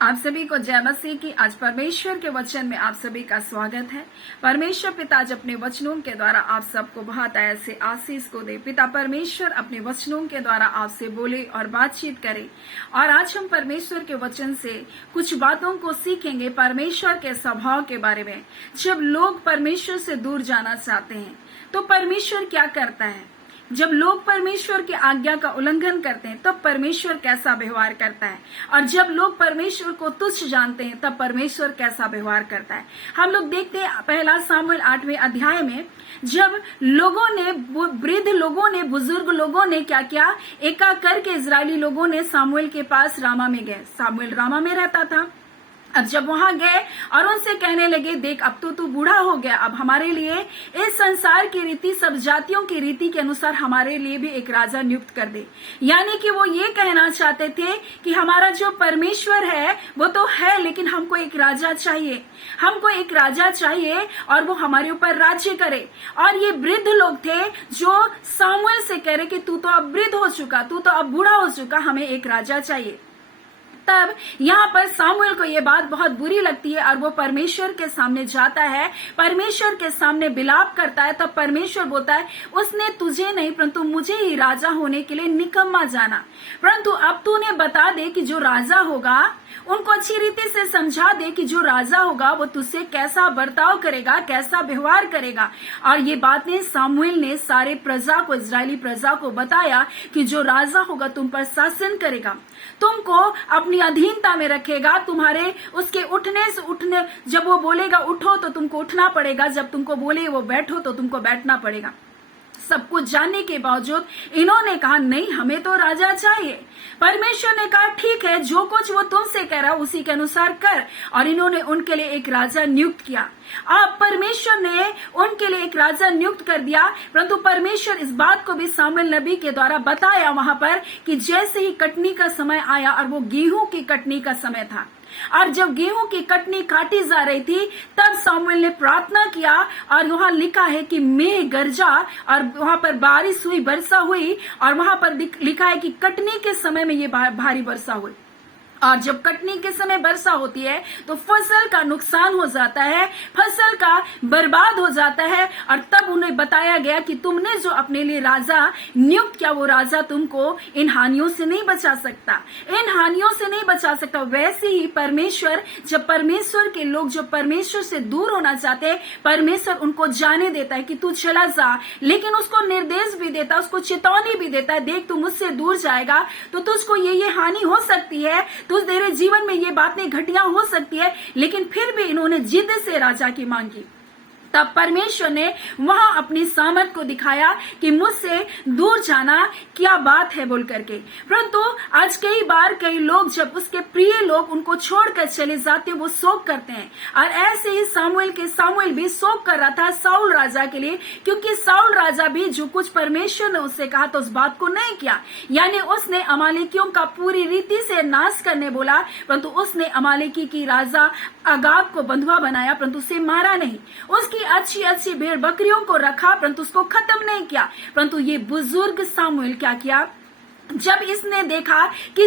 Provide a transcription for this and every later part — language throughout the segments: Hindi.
आप सभी को जय मसीह की। आज परमेश्वर के वचन में आप सभी का स्वागत है। परमेश्वर पिता आज अपने वचनों के द्वारा आप सबको बहुत ऐसे आशीष को दे। पिता परमेश्वर अपने वचनों के द्वारा आपसे बोले और बातचीत करे। और आज हम परमेश्वर के वचन से कुछ बातों को सीखेंगे परमेश्वर के स्वभाव के बारे में। जब लोग परमेश्वर से दूर जाना चाहते हैं तो परमेश्वर क्या करता है। जब लोग परमेश्वर की आज्ञा का उल्लंघन करते हैं तब परमेश्वर कैसा व्यवहार करता है, और जब लोग परमेश्वर को तुच्छ जानते हैं तब परमेश्वर कैसा व्यवहार करता है। हम लोग देखते हैं पहला सामुएल 8वें अध्याय में, जब लोगों ने, वृद्ध लोगों ने, बुजुर्ग लोगों ने क्या किया, एका करके इजरायली लोगों ने सामुएल के पास रामा में गए। सामुएल रामा में रहता था। अब जब वहां गए और उनसे कहने लगे, देख अब तो तू बूढ़ा हो गया, अब हमारे लिए इस संसार की रीति, सब जातियों की रीति के अनुसार हमारे लिए भी एक राजा नियुक्त कर दे। यानी कि वो ये कहना चाहते थे कि हमारा जो परमेश्वर है वो तो है, लेकिन हमको एक राजा चाहिए, हमको एक राजा चाहिए और वो हमारे ऊपर राज्य करे। और ये वृद्ध लोग थे जो सामुएल से कह रहे कि तू तो अब वृद्ध हो चुका, तू तो अब बूढ़ा हो चुका, हमें एक राजा चाहिए। तब यहाँ पर सामुएल को ये बात बहुत बुरी लगती है और वो परमेश्वर के सामने जाता है, परमेश्वर के सामने बिलाप करता है। तब परमेश्वर बोलता है, उसने तुझे नहीं परंतु मुझे ही राजा होने के लिए निकम्मा जाना, परंतु अब तूने बता दे कि जो राजा होगा उनको अच्छी रीति से समझा दे कि जो राजा होगा वो तुझसे कैसा बर्ताव करेगा, कैसा व्यवहार करेगा। और ये बातें सामुएल ने सारे प्रजा को, इजरायली प्रजा को बताया कि जो राजा होगा तुम पर शासन करेगा, तुमको अपनी अधीनता में रखेगा, तुम्हारे उसके उठने से उठने, जब वो बोलेगा उठो तो तुमको उठना पड़ेगा, जब तुमको बोले वो बैठो तो तुमको बैठना पड़ेगा। सब कुछ जानने के बावजूद इन्होंने कहा नहीं, हमें तो राजा चाहिए। परमेश्वर ने कहा ठीक है, जो कुछ वो तुमसे कह रहा उसी के अनुसार कर। और इन्होंने उनके लिए एक राजा नियुक्त किया। अब परमेश्वर ने उनके लिए एक राजा नियुक्त कर दिया, परंतु परमेश्वर इस बात को भी सामुएल नबी के द्वारा बताया वहां पर कि जैसे ही कटनी का समय आया, और वो गेहूं की कटनी का समय था, और जब गेहूं की कटनी काटी जा रही थी तब सामुएल ने प्रार्थना किया। और वहां लिखा है कि मेघ गरजा और वहां पर बारिश हुई, वर्षा हुई, और वहां पर लिखा है कि कटनी के समय में ये भारी वर्षा हुई। और जब कटनी के समय वर्षा होती है तो फसल का नुकसान हो जाता है, फसल का बर्बाद हो जाता है। और तब उन्हें बताया गया कि तुमने जो अपने लिए राजा नियुक्त किया वो राजा तुमको इन हानियों से नहीं बचा सकता, इन हानियों से नहीं बचा सकता। वैसे ही परमेश्वर, जब परमेश्वर के लोग जो परमेश्वर से दूर होना चाहते हैं, परमेश्वर उनको जाने देता है कि तू चला जा, लेकिन उसको निर्देश भी देता है, उसको चेतावनी भी देता है, देख तू मुझसे दूर जाएगा तो तुझको ये हानि हो सकती है, तो तेरे जीवन में ये बातें घटिया हो सकती है। लेकिन फिर भी इन्होंने जिद से राजा की मांग की। तब परमेश्वर ने वहां अपनी सामर्थ को दिखाया कि मुझसे दूर जाना क्या बात है बोल करके। परंतु आज कई बार कई लोग, जब उसके प्रिय लोग उनको छोड़कर चले जाते हैं, वो शोक करते हैं। और ऐसे ही सामुएल भी शोक कर रहा था साउल राजा के लिए, क्योंकि साउल राजा भी जो कुछ परमेश्वर ने उससे कहा तो उस बात को नहीं किया। यानी उसने अमालेकियों का पूरी रीति से नाश करने बोला, परंतु उसने अमालेकी की राजा अगाग को बंधुआ बनाया, परंतु उसे मारा नहीं। उसकी अच्छी अच्छी भेड़ बकरियों को रखा, परंतु उसको खत्म नहीं किया। परंतु ये बुजुर्ग सामुएल क्या किया, जब इसने देखा कि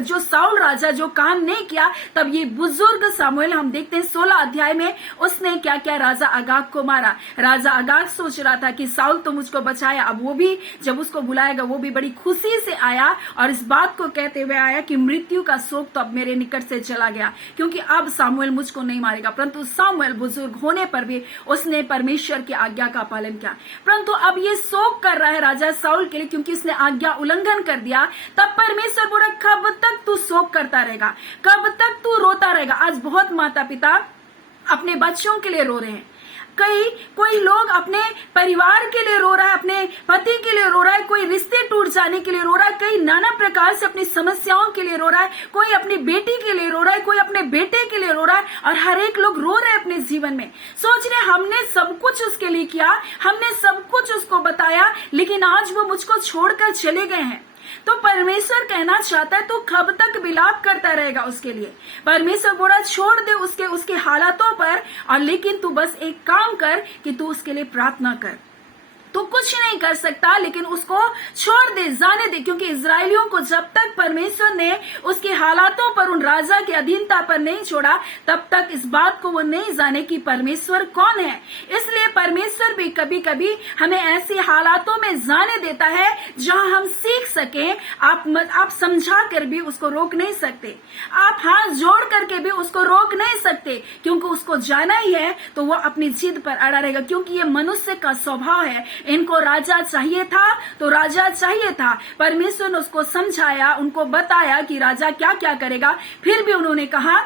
जो साउल राजा जो काम नहीं किया, तब ये बुजुर्ग सामुएल, हम देखते हैं 16 अध्याय में, उसने क्या किया, राजा अगाग को मारा। राजा अगाग सोच रहा था कि साउल तो मुझको बचाया, अब वो भी जब उसको बुलाएगा वो भी बड़ी खुशी से आया और इस बात को कहते हुए आया कि मृत्यु का शोक तो अब मेरे निकट से चला गया, क्योंकि अब सामुएल मुझको नहीं मारेगा। परंतु सामुएल बुजुर्ग होने पर भी उसने परमेश्वर की आज्ञा का पालन किया। परंतु अब ये शोक कर रहा है राजा साउल के लिए, क्योंकि उसने आज्ञा उल्लंघन कर दिया। तब परमेश्वर बोला, कब तक तू शोक करता रहेगा, कब तक तू रोता रहेगा। आज बहुत माता पिता अपने बच्चों के लिए रो रहे हैं, कोई लोग अपने परिवार के लिए रो रहा है, अपने पति के लिए रो रहा है, कोई रिश्ते टूट जाने के लिए रो रहा है, कई नाना प्रकार से अपनी समस्याओं के लिए रो रहा है, कोई अपनी बेटी के लिए रो रहा है, कोई अपने बेटे के लिए रो रहा है। और हर एक लोग रो रहे हैं अपने जीवन में, सोच रहे हमने सब कुछ उसके लिए किया, हमने सब कुछ उसको बताया, लेकिन आज वो मुझको छोड़कर चले गए हैं। तो परमेश्वर कहना चाहता है तू कब तक विलाप करता रहेगा उसके लिए। परमेश्वर बोला छोड़ दे उसके हालातों पर, और लेकिन तू बस एक काम कर कि तू उसके लिए प्रार्थना कर। तो कुछ नहीं कर सकता, लेकिन उसको छोड़ दे, जाने दे, क्योंकि इजरायलियों को जब तक परमेश्वर ने उसके हालातों पर, उन राजा की अधीनता पर नहीं छोड़ा, तब तक इस बात को वो नहीं जाने कि परमेश्वर कौन है। इसलिए परमेश्वर भी कभी कभी हमें ऐसे हालातों में जाने देता है जहां हम सीख सकें। आप समझा कर भी उसको रोक नहीं सकते, आप हाथ जोड़ करके भी उसको रोक नहीं सकते, क्योंकि उसको जाना ही है तो वो अपनी जिद पर अड़ा रहेगा, क्योंकि ये मनुष्य का स्वभाव है। इनको राजा चाहिए था तो राजा चाहिए था। परमेश्वर ने उसको समझाया, उनको बताया कि राजा क्या क्या करेगा, फिर भी उन्होंने कहा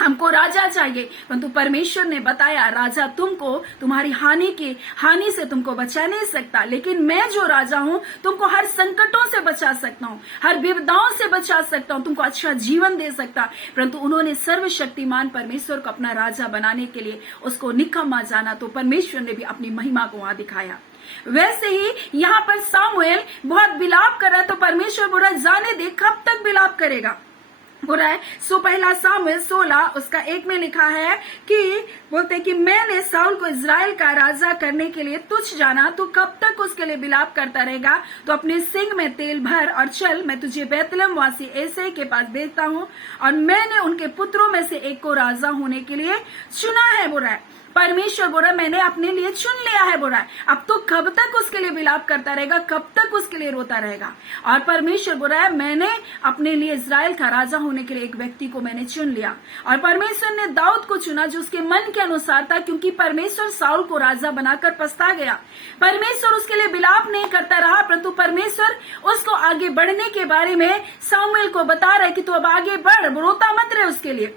हमको राजा चाहिए। परंतु परमेश्वर ने बताया राजा तुमको तुम्हारी हानि से तुमको बचा नहीं सकता, लेकिन मैं जो राजा हूं तुमको हर संकटों से बचा सकता हूं, हर विपदाओं से बचा सकता हूं, तुमको अच्छा जीवन दे सकता। परंतु उन्होंने सर्वशक्तिमान परमेश्वर को अपना राजा बनाने के लिए उसको निकम्मा जाना, तो परमेश्वर ने भी अपनी महिमा को वहां दिखाया। वैसे ही यहाँ पर सामुएल बहुत बिलाप कर रहा, तो परमेश्वर बोला जाने दे, कब तक बिलाप करेगा। बुरा है। पहला सामुएल 16 उसका 1 में लिखा है कि बोलते कि मैंने साउल को इजराइल का राजा करने के लिए तुझ जाना, तू कब तक उसके लिए बिलाप करता रहेगा। तो अपने सिंग में तेल भर और चल, मैं तुझे बैतलहम वासी ऐसे के पास भेजता हूँ, और मैंने उनके पुत्रों में से एक को राजा होने के लिए चुना है। बुरा है। परमेश्वर बोल रहा है मैंने अपने लिए चुन लिया है। बोल रहा है अब तो कब तक उसके लिए विलाप करता रहेगा, कब तक उसके लिए रोता रहेगा। और परमेश्वर बोल रहा है मैंने अपने लिए इजराइल का राजा होने के लिए एक व्यक्ति को मैंने चुन लिया। और परमेश्वर ने दाऊद को चुना जो उसके मन के अनुसार था, क्योंकि परमेश्वर साउल को राजा बनाकर पछता गया। परमेश्वर उसके लिए विलाप नहीं करता रहा, परंतु परमेश्वर उसको आगे बढ़ने के बारे में सामुएल को बता रहा है कि तू अब आगे बढ़, रोता मत रहे उसके लिए।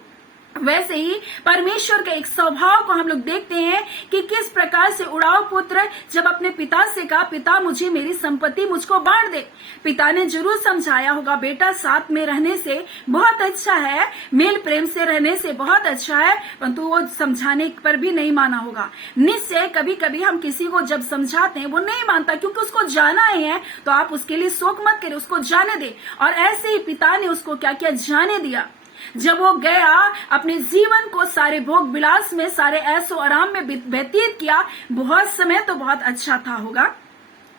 वैसे ही परमेश्वर के एक स्वभाव को हम लोग देखते हैं कि किस प्रकार से उड़ाव पुत्र जब अपने पिता से कहा पिता मुझे मेरी संपत्ति मुझको बांट दे, पिता ने जरूर समझाया होगा बेटा साथ में रहने से बहुत अच्छा है, मेल प्रेम से रहने से बहुत अच्छा है, परंतु वो समझाने पर भी नहीं माना होगा। निश्चय कभी कभी हम किसी को जब समझाते हैं वो नहीं मानता, क्योंकि उसको जाना ही है, तो आप उसके लिए शोक मत करें, उसको जाने दे। और ऐसे ही पिता ने उसको क्या किया, जाने दिया। जब वो गया अपने जीवन को सारे भोग विलास में, सारे ऐसो आराम में व्यतीत किया, बहुत समय तो बहुत अच्छा था होगा,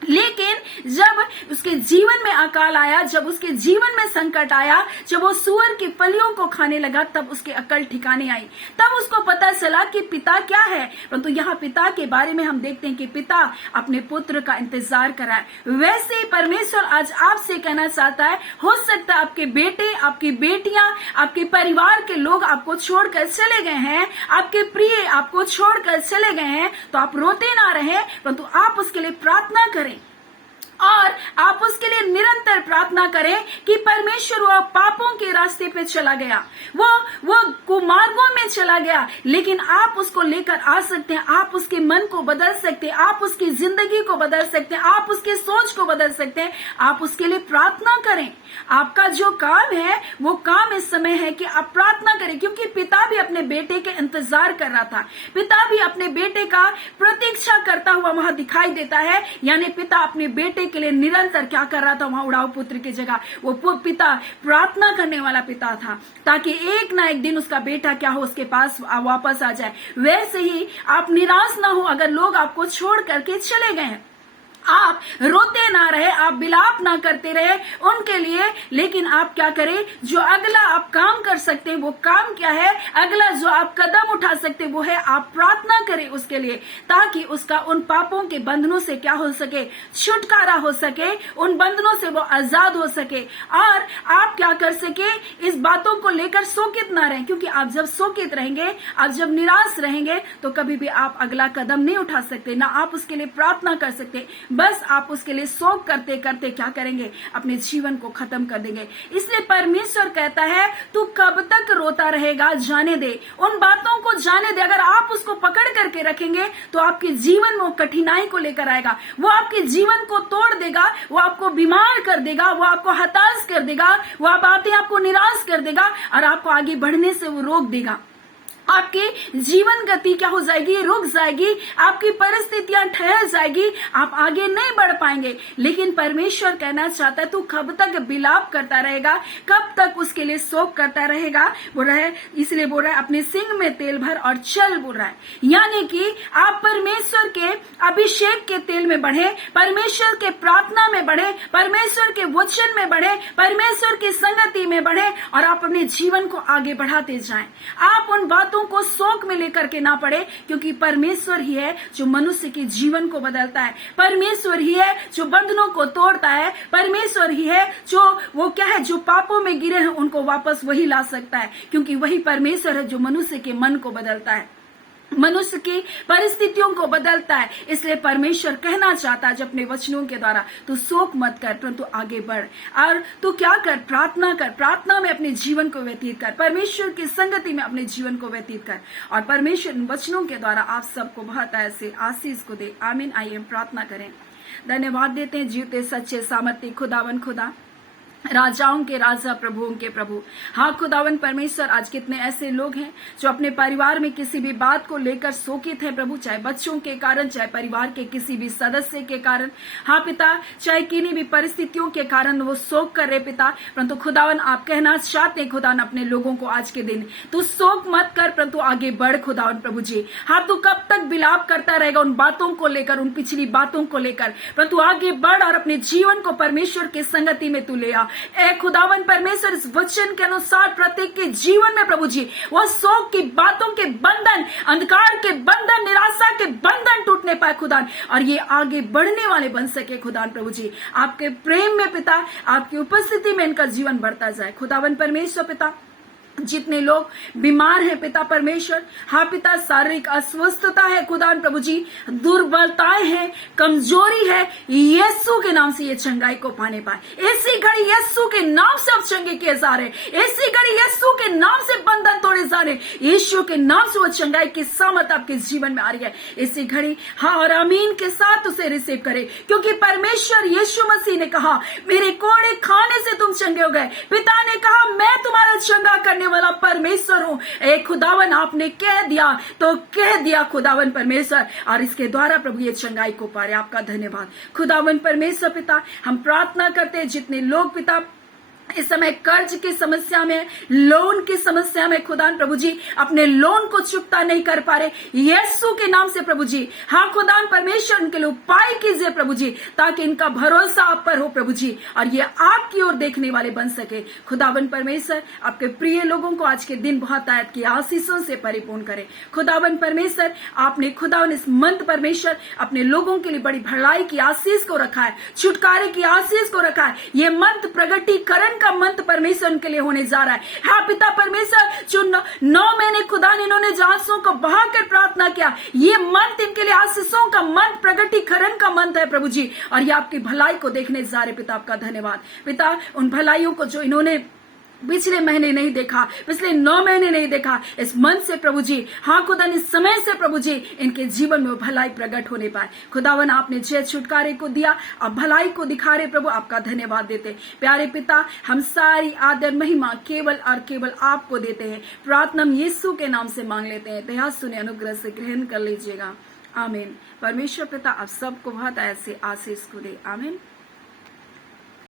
लेकिन जब उसके जीवन में अकाल आया, जब उसके जीवन में संकट आया, जब वो सूअर की फलियों को खाने लगा, तब उसके अकल ठिकाने आई, तब उसको पता चला कि पिता क्या है। परंतु यहाँ पिता के बारे में हम देखते हैं कि पिता अपने पुत्र का इंतजार कर रहा है। वैसे ही परमेश्वर आज आपसे कहना चाहता है, हो सकता है आपके बेटे, आपकी बेटियां, आपके परिवार के लोग आपको छोड़कर चले गए हैं, आपके प्रिय आपको छोड़कर चले गए हैं, तो आप रोते ना रहे, परंतु आप उसके लिए प्रार्थना करें और आप उसके लिए निरंतर प्रार्थना करें कि परमेश्वर वो पापों के रास्ते पे चला गया, वो कुमार्गों में चला गया, लेकिन आप उसको लेकर आ सकते हैं, आप उसके मन को बदल सकते हैं, आप उसकी जिंदगी को बदल सकते हैं, आप उसके सोच को बदल सकते हैं। आप उसके लिए प्रार्थना करें। आपका जो काम है वो काम इस समय है कि आप प्रार्थना करें, क्योंकि पिता भी अपने बेटे के इंतजार कर रहा था, पिता भी अपने बेटे का प्रतीक्षा करता हुआ वहां दिखाई देता है। यानी पिता अपने बेटे के लिए निरंतर क्या कर रहा था, वहां उड़ाव पुत्र की जगह वो पिता प्रार्थना करने वाला पिता था, ताकि एक ना एक दिन उसका बेटा क्या हो, उसके पास वापस आ जाए। वैसे ही आप निराश ना हो अगर लोग आपको छोड़ करके चले गए हैं, आप रोते ना रहे, आप बिलाप ना करते रहे उनके लिए, लेकिन आप क्या करें, जो अगला आप काम कर सकते हैं वो काम क्या है, अगला जो आप कदम उठा सकते हैं वो है आप प्रार्थना करें उसके लिए, ताकि उसका उन पापों के बंधनों से क्या हो सके, छुटकारा हो सके, उन बंधनों से वो आजाद हो सके। और आप क्या कर सके, इस बातों को लेकर शोकित ना रहें, क्योंकि आप जब शोकित रहेंगे, आप जब निराश रहेंगे, तो कभी भी आप अगला कदम नहीं उठा सकते, ना आप उसके लिए प्रार्थना कर सकते। बस आप उसके लिए शोक करते करते क्या करेंगे, अपने जीवन को खत्म कर देंगे। इसलिए परमेश्वर कहता है तू कब तक रोता रहेगा, जाने दे, उन बातों को जाने दे। अगर आप उसको पकड़ करके रखेंगे तो आपके जीवन में वो कठिनाई को लेकर आएगा, वो आपके जीवन को तोड़ देगा, वो आपको बीमार कर देगा, वो आपको हताश कर देगा, वो आपको निराश कर देगा और आपको आगे बढ़ने से वो रोक देगा। आपकी जीवन गति क्या हो जाएगी, रुक जाएगी, आपकी परिस्थितियां ठहर जाएगी, आप आगे नहीं बढ़ पाएंगे। लेकिन परमेश्वर कहना चाहता है तू कब तक विलाप करता रहेगा, कब तक उसके लिए शोक करता रहेगा। बोल रहा है, इसलिए बोल रहा है अपने सिंह में तेल भर और चल, बोल रहा है। यानी कि आप परमेश्वर के अभिषेक के तेल में बढ़े, परमेश्वर के प्रार्थना में बढ़े, परमेश्वर के वचन में बढ़े, परमेश्वर की संगति में बढ़े और आप अपने जीवन को आगे बढ़ाते जाएं। आप उन बातों को शोक में लेकर के ना पड़े, क्योंकि परमेश्वर ही है जो मनुष्य के जीवन को बदलता है, परमेश्वर ही है जो बंधनों को तोड़ता है, परमेश्वर ही है जो वो क्या है, जो पापों में गिरे हैं उनको वापस वही ला सकता है, क्योंकि वही परमेश्वर है जो मनुष्य के मन को बदलता है, मनुष्य की परिस्थितियों को बदलता है। इसलिए परमेश्वर कहना चाहता है अपने वचनों के द्वारा, तू शोक मत कर परंतु आगे बढ़, और तू क्या कर, प्रार्थना कर, प्रार्थना में अपने जीवन को व्यतीत कर, परमेश्वर की संगति में अपने जीवन को व्यतीत कर, और परमेश्वर इन वचनों के द्वारा आप सबको बहुत ऐसे आशीष को दे। आमीन। आइए प्रार्थना करें। धन्यवाद देते हैं जीवते सच्चे सामर्थ्य खुदावन खुदा, राजाओं के राजा, प्रभुओं के प्रभु। हाँ खुदावन परमेश्वर, आज कितने ऐसे लोग हैं जो अपने परिवार में किसी भी बात को लेकर शोकित है प्रभु, चाहे बच्चों के कारण, चाहे परिवार के किसी भी सदस्य के कारण, हाँ पिता, चाहे किन्हीं भी परिस्थितियों के कारण वो शोक कर रहे पिता, परंतु खुदावन आप कहना चाहते खुदावन अपने लोगों को आज के दिन, तू शोक मत कर परंतु आगे बढ़ खुदावन प्रभु जी। हाँ तू कब तक विलाप करता रहेगा उन बातों को लेकर, उन पिछली बातों को लेकर, परंतु आगे बढ़ और अपने जीवन को परमेश्वर के संगति में तू ले आ। ए खुदावन परमेश्वर, इस वचन के अनुसार प्रत्येक के जीवन में प्रभु जी वो शोक की बातों के बंधन, अंधकार के बंधन, निराशा के बंधन टूटने पाए खुदान, और ये आगे बढ़ने वाले बन सके खुदान प्रभु जी। आपके प्रेम में पिता, आपकी उपस्थिति में इनका जीवन बढ़ता जाए खुदावन परमेश्वर पिता। जितने लोग बीमार हैं पिता परमेश्वर, हाँ पिता, शारीरिक अस्वस्थता है खुदान प्रभु जी, दुर्बलताएं हैं, कमजोरी है, यीशु के नाम से ये चंगाई को पाने पाए। इसी घड़ी यीशु के नाम से अब चंगे किए जा रहे, इसी घड़ी यीशु के नाम से बंधन तोड़े जा रहे, यीशु के नाम से वो चंगाई की सामर्थ आपके जीवन में आ रही है इसी घड़ी। हाँ और आमीन के साथ उसे रिसीव करे, क्योंकि परमेश्वर यीशु मसीह ने कहा मेरे कोड़े खाने से तुम चंगे हो गए। पिता ने कहा मैं तुम्हारा चंगा करने वाला परमेश्वर हूं। ए खुदावन, आपने कह दिया तो कह दिया खुदावन परमेश्वर, और इसके द्वारा प्रभु ये चंगाई को पारे। आपका धन्यवाद खुदावन परमेश्वर पिता। हम प्रार्थना करते हैं जितने लोग पिता इस समय कर्ज की समस्या में, लोन की समस्या में खुदान प्रभु जी अपने लोन को चुकता नहीं कर पा रहे, यीशु के नाम से प्रभु जी, हाँ खुदान परमेश्वर उनके लिए उपाय कीजिए प्रभु जी, ताकि इनका भरोसा आप पर हो प्रभु जी, और ये आपकी ओर देखने वाले बन सके खुदावन परमेश्वर। आपके प्रिय लोगों को आज के दिन बहुत आयत की आशीषों से परिपूर्ण करे खुदावन परमेश्वर। आपने खुदावन इस मंत्र परमेश्वर अपने लोगों के लिए बड़ी भलाई की आशीष को रखा है, छुटकारे की आशीष को रखा है। ये मंत्र प्रगटीकरण का मंत्र परमेश्वर उनके लिए होने जा रहा है। हाँ पिता परमेश्वर, जो 9 महीने खुदा ने इन्होंने आंसुओं को बहाकर प्रार्थना किया, ये मंत्र इनके लिए आशीषों का मंत्र, प्रगटीकरण का मंत्र है प्रभु जी, और ये आपकी भलाई को देखने जा रहे पिता। आपका धन्यवाद पिता, उन भलाइयों को जो इन्होंने पिछले महीने नहीं देखा, पिछले 9 महीने नहीं देखा, इस मन से प्रभु जी, हाँ खुदा इस समय से प्रभु जी इनके जीवन में भलाई प्रकट होने पाए खुदावन। आपने जय छुटकारे को दिया, आप भलाई को दिखा रहे प्रभु, आपका धन्यवाद देते। प्यारे पिता, हम सारी आदर महिमा केवल और केवल आपको देते हैं। प्रार्थना हम यीशु के नाम से मांग लेते हैं, दया सुने अनुग्रह से ग्रहण कर लीजिएगा। आमीन। परमेश्वर पिता आप सबको बहुत ऐसे आशीष को दे। आमीन।